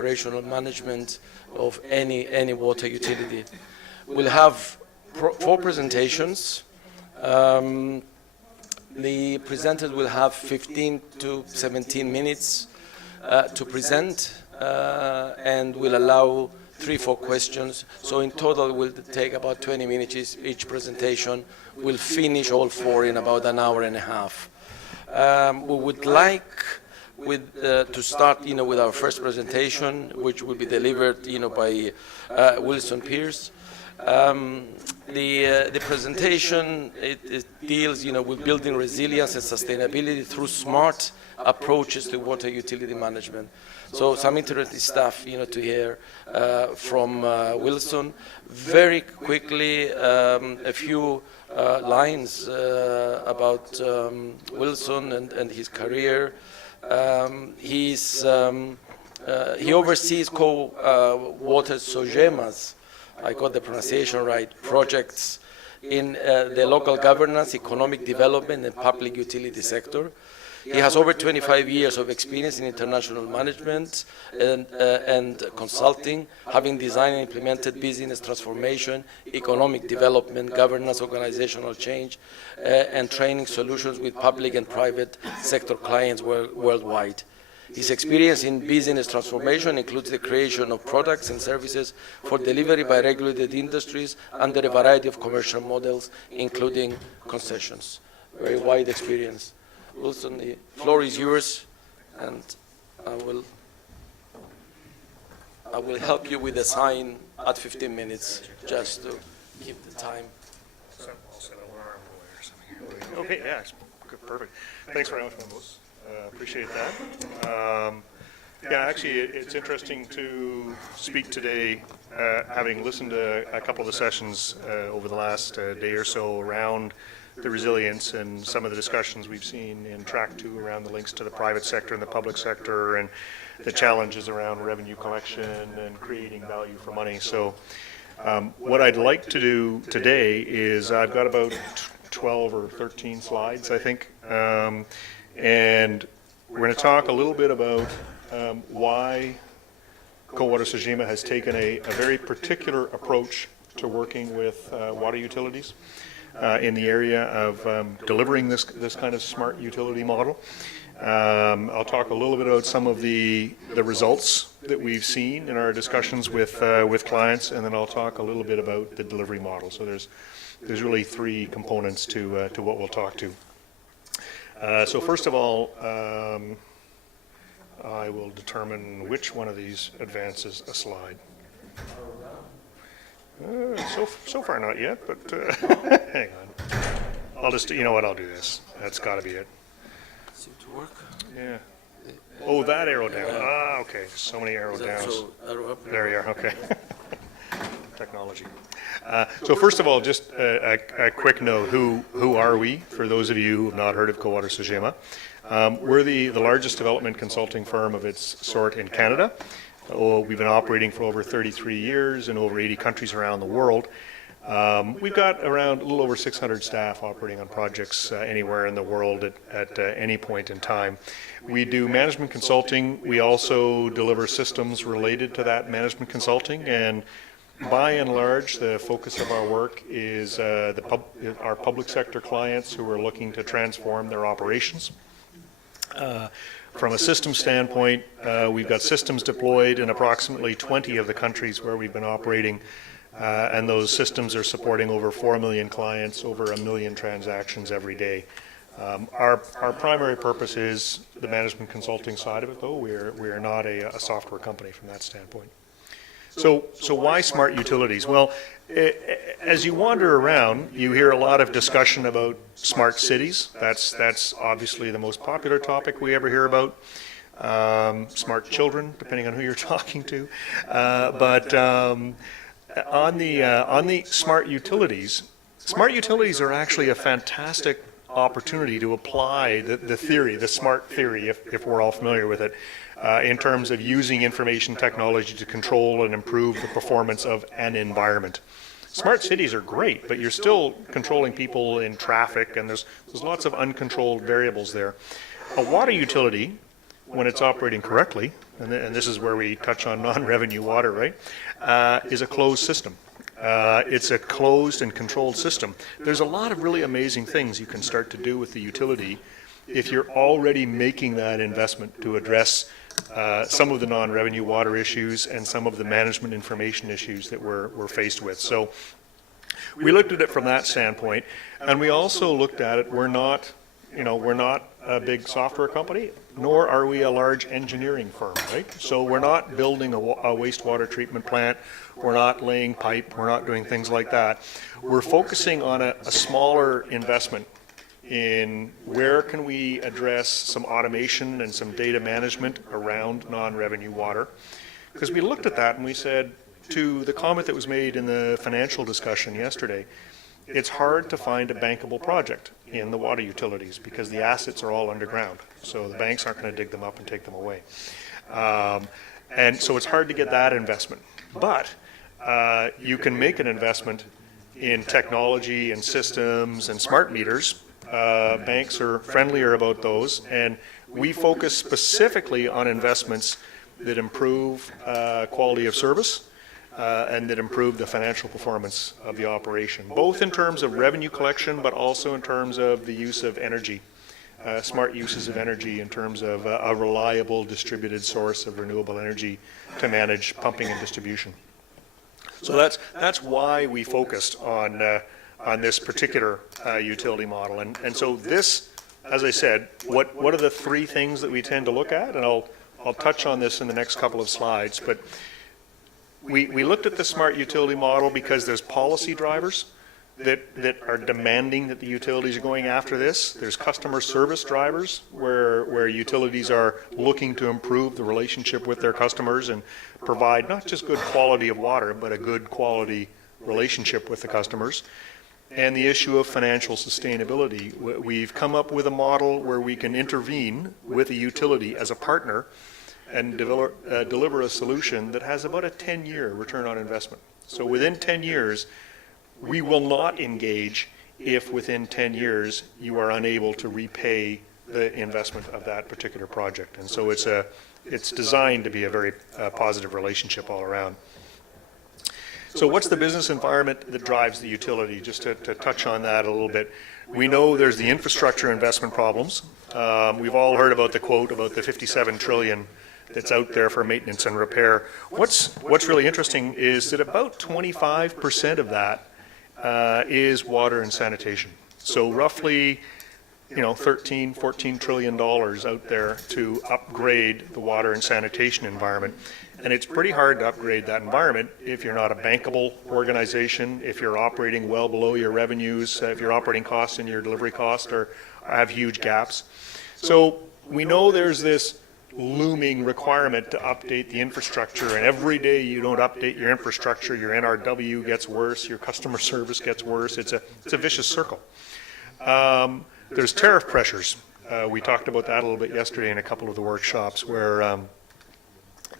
operational management of any water utility. We'll have 4 presentations. The presenters will have 15 to 17 minutes to present, and will allow 3-4 questions. So in total, will take about 20 minutes each presentation. We'll finish all 4 in about an hour and a half. We would like to start, with our first presentation, which will be delivered, by Wilson Pierce. The presentation, it deals, with building resilience and sustainability through smart approaches to water utility management. So some interesting stuff, to hear from Wilson. Very quickly, a few lines about Wilson and his career. He oversees co-water SOGEMA's, I got the pronunciation right, projects in the local governance, economic development, and public utility sector. He has over 25 years of experience in international management and consulting, having designed and implemented business transformation, economic development, governance, organizational change, and training solutions with public and private sector clients worldwide. His experience in business transformation includes the creation of products and services for delivery by regulated industries under a variety of commercial models, including concessions. Very wide experience. Wilson, the floor is yours, and I will help you with the sign at 15 minutes, just to keep the time. Okay, yeah, perfect. Thanks very much, Members. Appreciate that. Yeah, actually, it's interesting to speak today, having listened to a couple of the sessions over the last day or so around the resilience and some of the discussions we've seen in Track 2 around the links to the private sector and the public sector, and the challenges around revenue collection and creating value for money. So what I'd like to do today is I've got about 12 or 13 slides, I think. And we're going to talk a little bit about why Cowater Sojima has taken a very particular approach to working with water utilities in the area of delivering this kind of smart utility model. I'll talk a little bit about some of the results that we've seen in our discussions with clients, and then I'll talk a little bit about the delivery model. So there's really 3 components to what we'll talk to. So first of all, I will determine which one of these advances a slide. So far not yet, but hang on. I'll just, you know what, I'll do this. That's got to be it. Seem to work. Yeah. Oh, that arrow down. Ah, okay. So many arrow downs. So, arrow up. There you are. Okay. Technology. So first of all, just a quick note. Who are we? For those of you who have not heard of Cowater Sojima, we're the largest development consulting firm of its sort in Canada. We've been operating for over 33 years in over 80 countries around the world. We've got around a little over 600 staff operating on projects anywhere in the world at any point in time. We do management consulting. We also deliver systems related to that management consulting, and by and large, the focus of our work is our public sector clients who are looking to transform their operations. From a system standpoint, we've got systems deployed in approximately 20 of the countries where we've been operating, and those systems are supporting over 4 million clients, over 1 million transactions every day. Our primary purpose is the management consulting side of it, though. We are not a software company from that standpoint. So why smart utilities? Well, as you wander around, you hear a lot of discussion about smart cities. That's obviously the most popular topic we ever hear about. Smart children, depending on who you're talking to. But on the smart utilities are actually a fantastic opportunity to apply the theory, the smart theory, if we're all familiar with it, in terms of using information technology to control and improve the performance of an environment. Smart cities are great, but you're still controlling people in traffic, and there's lots of uncontrolled variables there. A water utility when it's operating correctly, and this is where we touch on non-revenue water, right, is a closed system. It's a closed and controlled system. There's a lot of really amazing things you can start to do with the utility if you're already making that investment to address some of the non-revenue water issues and some of the management information issues that we're faced with. So we looked at it from that standpoint, and we also looked at it, we're not a big software company, nor are we a large engineering firm, right? So we're not building a wastewater treatment plant, we're not laying pipe, we're not doing things like that. We're focusing on a smaller investment in where can we address some automation and some data management around non-revenue water. Because we looked at that and we said, to the comment that was made in the financial discussion yesterday, it's hard to find a bankable project in the water utilities because the assets are all underground. So the banks aren't going to dig them up and take them away. And so it's hard to get that investment. But you can make an investment in technology and systems and smart meters. Banks are friendlier about those. And we focus specifically on investments that improve quality of service and that improve the financial performance of the operation, both in terms of revenue collection, but also in terms of the use of energy, smart uses of energy in terms of a reliable distributed source of renewable energy to manage pumping and distribution. So that's why we focused on this particular utility model. And so this, as I said, what are the three things that we tend to look at? And I'll touch on this in the next couple of slides, but we looked at the smart utility model because there's policy drivers that are demanding that the utilities are going after this. There's customer service drivers where utilities are looking to improve the relationship with their customers and provide not just good quality of water, but a good quality relationship with the customers. And the issue of financial sustainability. We've come up with a model where we can intervene with a utility as a partner and deliver a solution that has about a 10-year return on investment. So within 10 years, we will not engage if within 10 years you are unable to repay the investment of that particular project. And so it's designed to be a very positive relationship all around. So what's the business environment that drives the utility? Just to touch on that a little bit. We know there's the infrastructure investment problems. We've all heard about the quote about the 57 trillion that's out there for maintenance and repair. What's really interesting is that about 25% of that is water and sanitation. So roughly, 13-14 trillion dollars out there to upgrade the water and sanitation environment. And it's pretty hard to upgrade that environment if you're not a bankable organization, if you're operating well below your revenues, if your operating costs and your delivery costs have huge gaps. So we know there's this looming requirement to update the infrastructure, and every day you don't update your infrastructure, your NRW gets worse, your customer service gets worse. It's a vicious circle. There's tariff pressures. We talked about that a little bit yesterday in a couple of the workshops where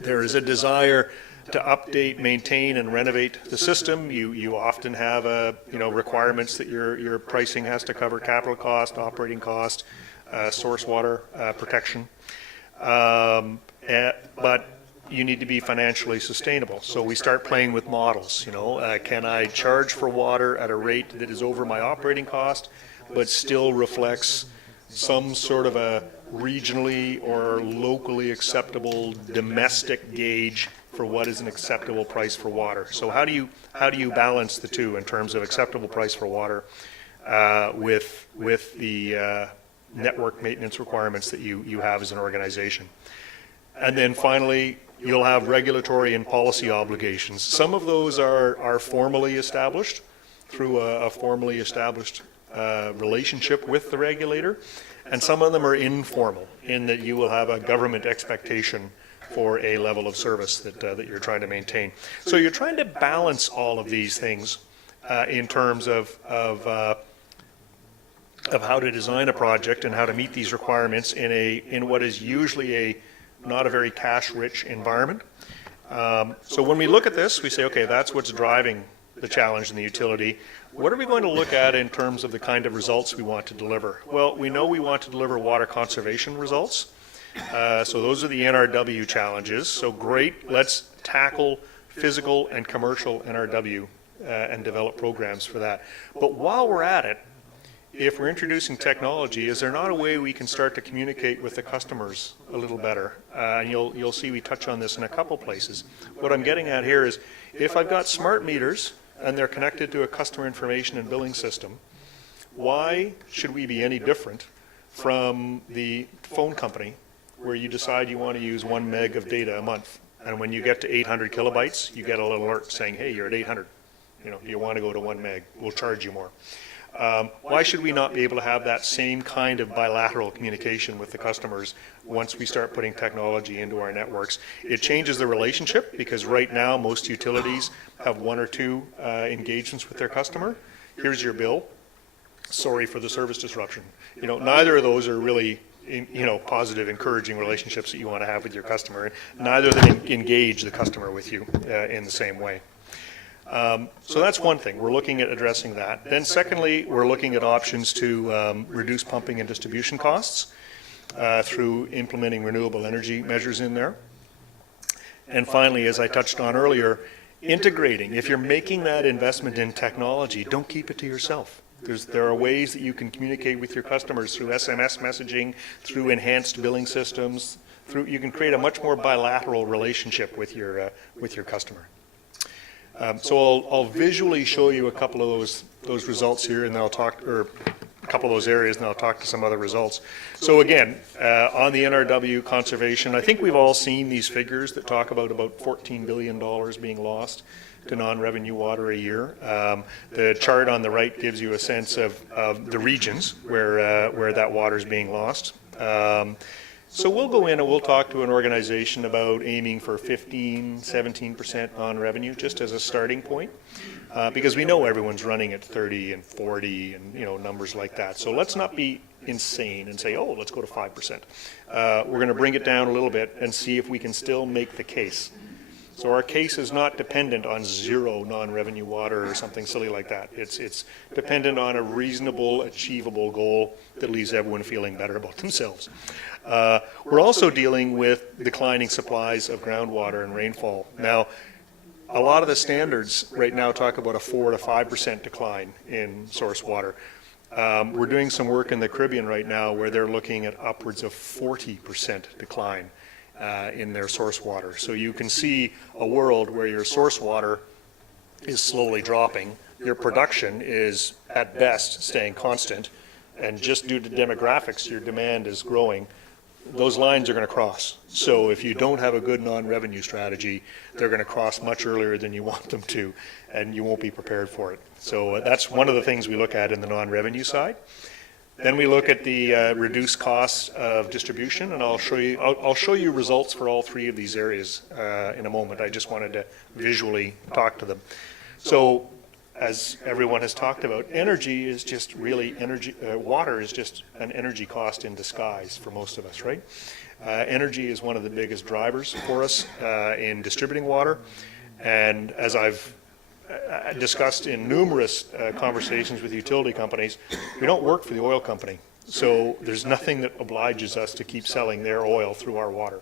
there is a desire to update, maintain, and renovate the system. You often have requirements that your pricing has to cover capital cost, operating cost, source water protection. But you need to be financially sustainable. So we start playing with models. Can I charge for water at a rate that is over my operating cost, but still reflects some sort of a regionally or locally acceptable domestic gauge for what is an acceptable price for water? So how do you balance the two in terms of acceptable price for water with the network maintenance requirements that you have as an organization? And then finally, you'll have regulatory and policy obligations. Some of those are formally established through a formally established relationship with the regulator, and some of them are informal in that you will have a government expectation for a level of service that you're trying to maintain. So you're trying to balance all of these things in terms of how to design a project and how to meet these requirements in what is usually not a very cash-rich environment. So when we look at this, we say, okay, that's what's driving the challenge in the utility. What are we going to look at in terms of the kind of results we want to deliver? Well, we know we want to deliver water conservation results. So those are the NRW challenges. So great, let's tackle physical and commercial NRW and develop programs for that. But while we're at it, if we're introducing technology, is there not a way we can start to communicate with the customers a little better? And you'll see we touch on this in a couple places. What I'm getting at here is, if I've got smart meters and they're connected to a customer information and billing system, why should we be any different from the phone company where you decide you want to use 1 meg of data a month, and when you get to 800 kilobytes, you get a little alert saying, hey, you're at 800. You want to go to 1 meg, we'll charge you more. Why should we not be able to have that same kind of bilateral communication with the customers once we start putting technology into our networks? It changes the relationship, because right now most utilities have 1 or 2 engagements with their customer. Here's your bill. Sorry for the service disruption. Neither of those are really positive, encouraging relationships that you want to have with your customer. Neither of them engage the customer with you in the same way. So that's one thing. We're looking at addressing that. Then secondly, we're looking at options to reduce pumping and distribution costs through implementing renewable energy measures in there. And finally, as I touched on earlier, integrating. If you're making that investment in technology, don't keep it to yourself. There are ways that you can communicate with your customers through SMS messaging, through enhanced billing systems. You can create a much more bilateral relationship with your customer. So I'll visually show you a couple of those results here, and then I'll talk, or a couple of those areas, and then I'll talk to some other results. So again, on the NRW conservation, I think we've all seen these figures that talk about $14 billion being lost to non-revenue water a year. The chart on the right gives you a sense of the regions where that water is being lost. So we'll go in and we'll talk to an organization about aiming for 15, 17% non-revenue, just as a starting point, because we know everyone's running at 30 and 40 and numbers like that. So let's not be insane and say, oh, let's go to 5%. We're going to bring it down a little bit and see if we can still make the case. So our case is not dependent on 0 non-revenue water or something silly like that. It's dependent on a reasonable, achievable goal that leaves everyone feeling better about themselves. We're also dealing with declining supplies of groundwater and rainfall. Now, a lot of the standards right now talk about a 4 to 5% decline in source water. We're doing some work in the Caribbean right now where they're looking at upwards of 40% decline in their source water. So you can see a world where your source water is slowly dropping, your production is at best staying constant, and just due to demographics, your demand is growing. Those lines are going to cross. So if you don't have a good non-revenue strategy, they're going to cross much earlier than you want them to, and you won't be prepared for it. So that's one of the things we look at in the non-revenue side. Then we look at the reduced costs of distribution, and I'll show you results for all 3 of these areas in a moment. I just wanted to visually talk to them. So, as everyone has talked about, energy is just really water is just an energy cost in disguise for most of us, right? Energy is one of the biggest drivers for us in distributing water, and as I've discussed in numerous conversations with utility companies, we don't work for the oil company. So there's nothing that obliges us to keep selling their oil through our water.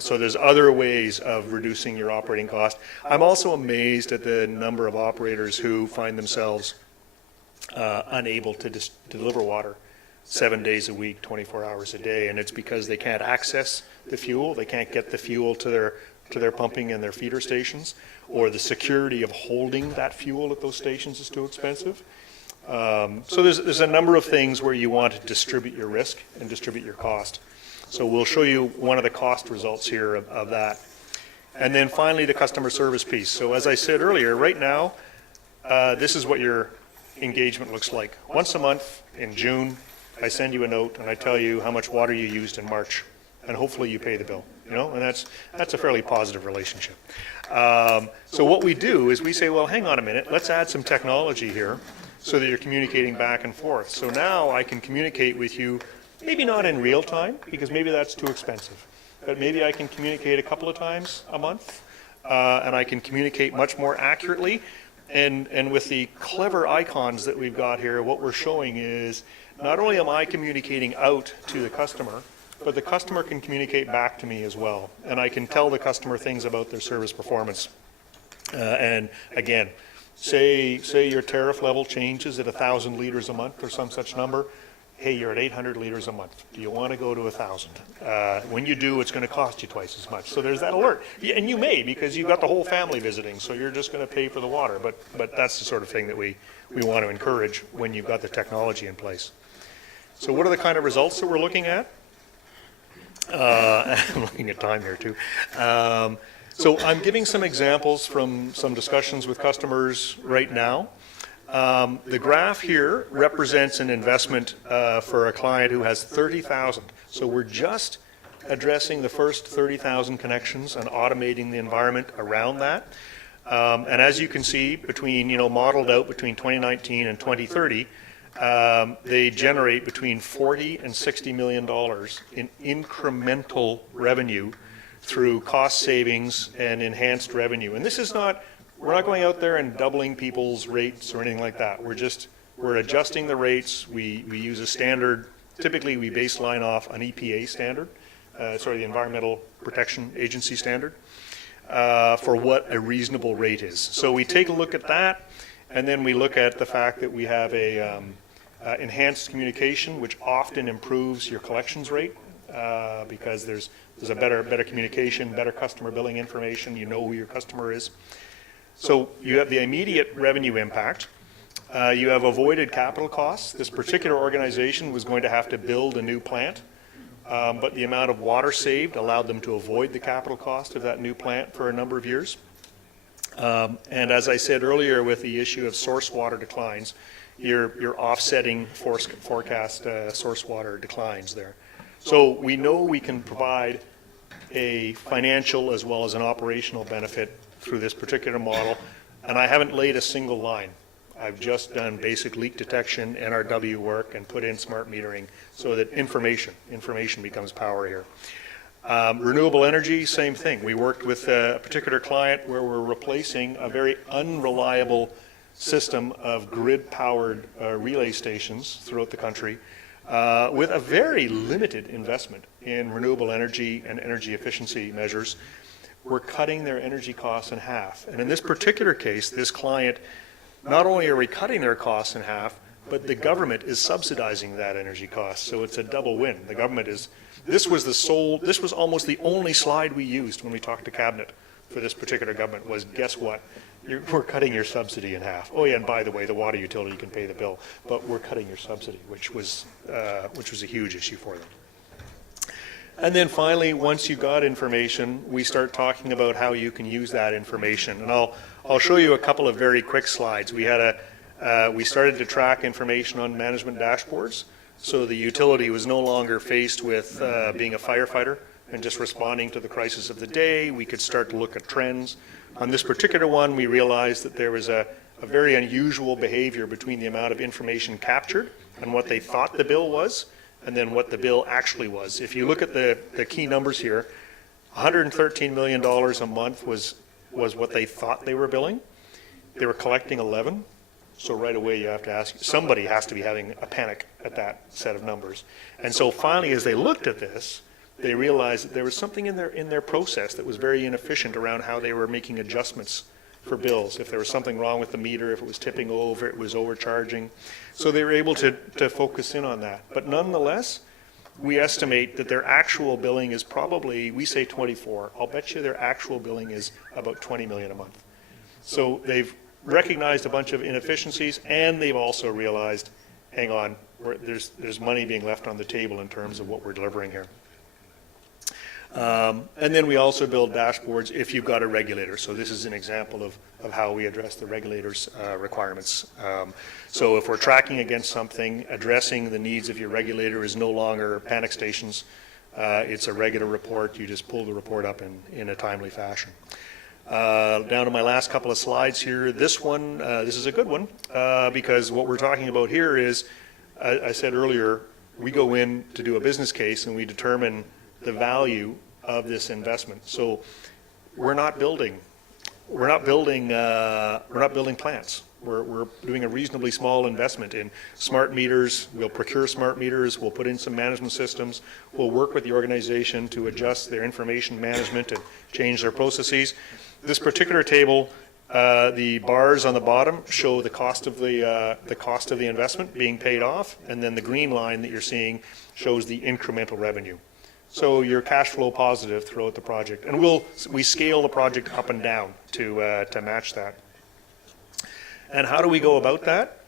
So there's other ways of reducing your operating cost. I'm also amazed at the number of operators who find themselves unable to deliver water 7 days a week, 24 hours a day, and it's because they can't access the fuel. They can't get the fuel to their pumping and their feeder stations, or the security of holding that fuel at those stations is too expensive. So there's a number of things where you want to distribute your risk and distribute your cost. So we'll show you one of the cost results here of that. And then finally, the customer service piece. So as I said earlier, right now, this is what your engagement looks like. Once a month in June, I send you a note and I tell you how much water you used in March, and hopefully you pay the bill. And that's a fairly positive relationship. So what we do is we say, well, hang on a minute, let's add some technology here so that you're communicating back and forth. So now I can communicate with you, maybe not in real time, because maybe that's too expensive, but maybe I can communicate a couple of times a month, and I can communicate much more accurately. And with the clever icons that we've got here, what we're showing is not only am I communicating out to the customer, but the customer can communicate back to me as well. And I can tell the customer things about their service performance. And again, say your tariff level changes at 1,000 liters a month or some such number. Hey, you're at 800 liters a month. Do you want to go to 1,000? When you do, it's going to cost you twice as much. So there's that alert. And you may, because you've got the whole family visiting, so you're just going to pay for the water. But that's the sort of thing that we want to encourage when you've got the technology in place. So what are the kind of results that we're looking at? I'm looking at time here too. So I'm giving some examples from some discussions with customers right now. The graph here represents an investment for a client who has 30,000. So we're just addressing the first 30,000 connections and automating the environment around that. And as you can see, between, modeled out between 2019 and 2030, they generate between $40 and $60 million in incremental revenue through cost savings and enhanced revenue. And this is not, we're not going out there and doubling people's rates or anything like that. We're adjusting the rates. We use a standard, typically we baseline off an EPA standard, the Environmental Protection Agency standard, for what a reasonable rate is. So we take a look at that, and then we look at the fact that we have a enhanced communication, which often improves your collections rate, because there's a better communication, better customer billing information, you know who your customer is. So you have the immediate revenue impact. You have avoided capital costs. This particular organization was going to have to build a new plant, but the amount of water saved allowed them to avoid the capital cost of that new plant for a number of years. And as I said earlier, with the issue of source water declines, you're offsetting forecast source water declines there. So we know we can provide a financial as well as an operational benefit through this particular model, and I haven't laid a single line. I've just done basic leak detection, NRW work, and put in smart metering so that information becomes power here. Renewable energy, same thing. We worked with a particular client where we're replacing a very unreliable system of grid-powered relay stations throughout the country with a very limited investment in renewable energy and energy efficiency measures. We're cutting their energy costs in half. And in this particular case, this client, not only are we cutting their costs in half, but the government is subsidizing that energy cost. So it's a double win. The government is, this was almost the only slide we used when we talked to Cabinet for this particular government was, guess what? We're cutting your subsidy in half. Oh yeah, and by the way, the water utility can pay the bill, but we're cutting your subsidy, which was a huge issue for them. And then finally, once you got information, we start talking about how you can use that information. And I'll show you a couple of very quick slides. We started to track information on management dashboards, so the utility was no longer faced with being a firefighter and just responding to the crisis of the day. We could start to look at trends. On this particular one, we realized that there was a very unusual behavior between the amount of information captured and what they thought the bill was, and then what the bill actually was. If you look at the key numbers here, $113 million a month was what they thought they were billing. They were collecting 11. So right away you have to ask, somebody has to be having a panic at that set of numbers. And so finally, as they looked at this, they realized that there was something in their process that was very inefficient around how they were making adjustments for bills. If there was something wrong with the meter, if it was tipping over, it was overcharging. So they were able to focus in on that. But nonetheless, we estimate that their actual billing is probably, we say 24. I'll bet you their actual billing is about 20 million a month. So they've recognized a bunch of inefficiencies, and they've also realized, hang on, there's money being left on the table in terms of what we're delivering here. And then we also build dashboards if you've got a regulator. So this is an example of how we address the regulator's requirements. So if we're tracking against something, addressing the needs of your regulator is no longer panic stations. It's a regular report. You just pull the report up in a timely fashion. Down to my last couple of slides here. This one, this is a good one because what we're talking about here is, I said earlier, we go in to do a business case and we determine the value of this investment. So we're not building we're not building plants. We're doing a reasonably small investment in smart meters. We'll procure smart meters. We'll put in some management systems. We'll work with the organization to adjust their information management and change their processes. This particular table, the bars on the bottom show the cost of the investment being paid off, and then the green line that you're seeing shows the incremental revenue. So you're cash flow positive throughout the project, and we scale the project up and down to match that. And how do we go about that?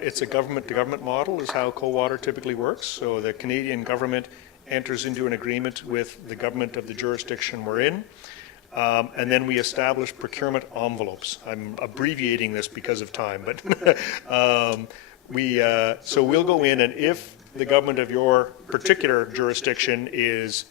It's a government-to-government model is how co-water typically works. So the Canadian government enters into an agreement with the government of the jurisdiction we're in, and then we establish procurement envelopes. I'm abbreviating this because of time, but so we'll go in, and if the government of your particular jurisdiction is